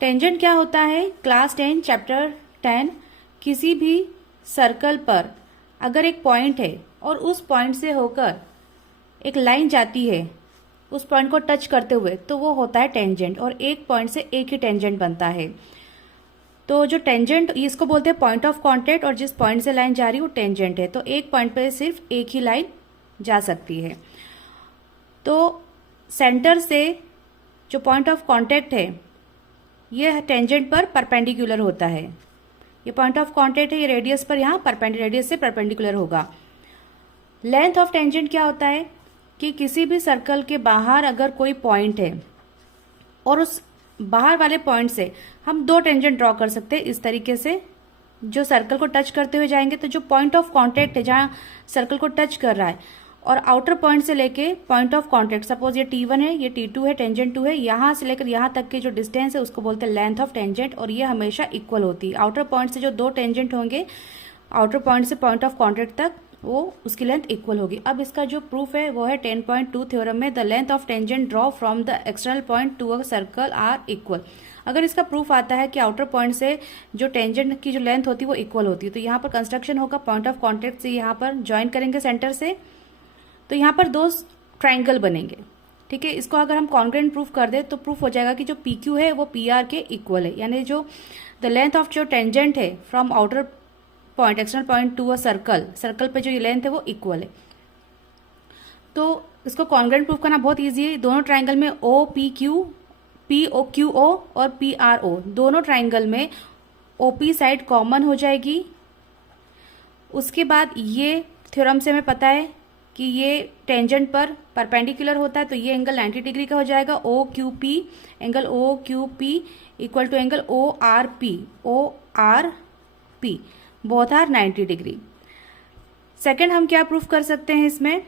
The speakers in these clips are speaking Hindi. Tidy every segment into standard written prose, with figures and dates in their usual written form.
टेंजेंट क्या होता है? क्लास 10 चैप्टर 10 किसी भी सर्कल पर अगर एक पॉइंट है और उस पॉइंट से होकर एक लाइन जाती है उस पॉइंट को टच करते हुए, तो वो होता है टेंजेंट। और एक पॉइंट से एक ही टेंजेंट बनता है। तो जो टेंजेंट, इसको बोलते हैं पॉइंट ऑफ कांटेक्ट, और जिस पॉइंट से लाइन जा रही है वो टेंजेंट है। तो एक पॉइंट पे सिर्फ एक ही लाइन जा सकती है। तो सेंटर से जो पॉइंट ऑफ कांटेक्ट है ये टेंजेंट पर परपेंडिकुलर होता है। ये पॉइंट ऑफ कांटेक्ट है, ये रेडियस पर यहाँ रेडियस से परपेंडिकुलर होगा। लेंथ ऑफ टेंजेंट क्या होता है कि किसी भी सर्कल के बाहर अगर कोई पॉइंट है और उस बाहर वाले पॉइंट से हम दो टेंजेंट ड्रॉ कर सकते हैं इस तरीके से, जो सर्कल को टच करते हुए जाएंगे। तो जो पॉइंट ऑफ कांटेक्ट है जहां सर्कल को टच कर रहा है और आउटर पॉइंट से लेके पॉइंट ऑफ कांटेक्ट, सपोज ये T1 है, ये T2 है, टेंजेंट 2 है, यहां से लेकर यहां तक के जो डिस्टेंस है उसको बोलते हैं लेंथ ऑफ टेंजेंट। और ये हमेशा इक्वल होती है। आउटर पॉइंट से जो दो टेंजेंट होंगे आउटर पॉइंट से पॉइंट ऑफ कांटेक्ट तक, वो उसकी लेंथ इक्वल होगी। अब इसका जो प्रूफ है वो है 10.2 थ्योरम में, the length of tangent draw from the external point to a circle are equal. अगर इसका प्रूफ आता है कि आउटर पॉइंट से जो टेंजेंट की जो लेंथ होती है वो इक्वल होती है, तो यहाँ पर कंस्ट्रक्शन होगा, पॉइंट ऑफ कॉन्टेक्ट से यहाँ पर ज्वाइन करेंगे सेंटर से, तो यहाँ पर दो ट्राइंगल बनेंगे। ठीक है, इसको अगर हम कॉन्ग्रुएंट प्रूफ कर दे तो प्रूफ हो जाएगा कि जो PQ है वो PR के इक्वल है। यानी जो द लेंथ ऑफ जो टेंजेंट है from outer point external point to a circle पे जो ये लेंथ है वो इक्वल है। तो इसको कॉन्ग्रुएंट प्रूफ करना बहुत इजी है। दोनों ट्राइंगल में OPQ, POQO और PRO, दोनों ट्राइंगल में OP साइड कॉमन हो जाएगी। उसके बाद ये थ्योरम से हमें पता है कि ये टेंजेंट पर परपेंडिकुलर होता है, तो ये एंगल 90 डिग्री का हो जाएगा। OQP, angle OQP equal to angle ORP, both are 90 degree. Second हम क्या प्रूफ कर सकते हैं इसमें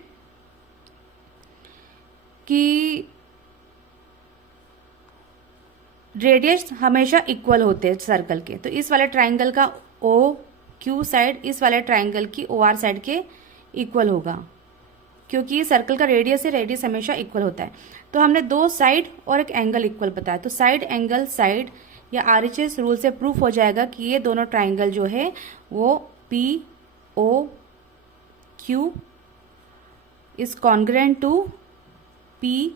कि रेडियस हमेशा इक्वल होते हैं सर्कल के। तो इस वाले ट्राइंगल का OQ साइड इस वाले ट्राइंगल की OR साइड के इक्वल होगा, क्योंकि ये सर्कल का रेडियस है, रेडियस हमेशा इक्वल होता है। तो हमने दो साइड और एक एंगल इक्वल बताया, तो साइड एंगल साइड या RHS रूल से प्रूफ हो जाएगा कि ये दोनों ट्राइंगल जो है वो POQ is congruent to POR।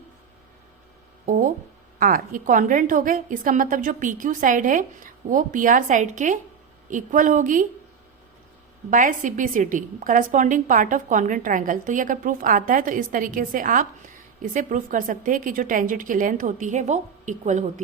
ये कॉन्ग्रुएंट हो गए, इसका मतलब जो PQ साइड है वो PR साइड के इक्वल होगी by CPCT, corresponding part of congruent triangle. तो ये अगर प्रूफ आता है तो इस तरीके से आप इसे प्रूफ कर सकते हैं कि जो टेंजेंट की लेंथ होती है वो इक्वल होती है।